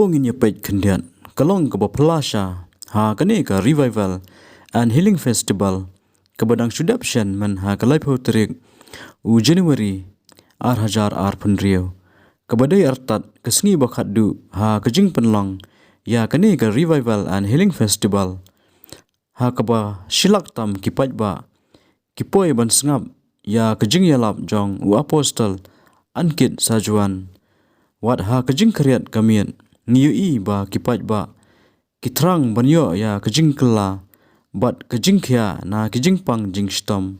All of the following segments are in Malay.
Tongin ya page kendian kalong ke bapelasha ha kane ka revival and healing festival kabadang sudapshan man ha kalai terik u January ar penriau kabadai artat kesngi bakaddu ha kejing penlang ya kane ka revival and healing festival ha kaba shilak tam kipat ba kipoi ban sngap ya kejing yalap jong u apostol ankit sajuan wat ha kejing kriat kamian niui ba kipat ba kitrang banyo ya kejing kela bat kejing kya na kejing pang jing stom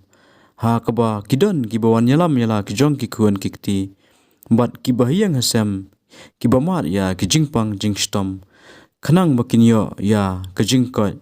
ha kaba kidon kibawan yalam yala kijong kikuan kikti bat kibahiyang hasem kibamat ya kejing pang jing stom kenang bakinyo ya kejing kot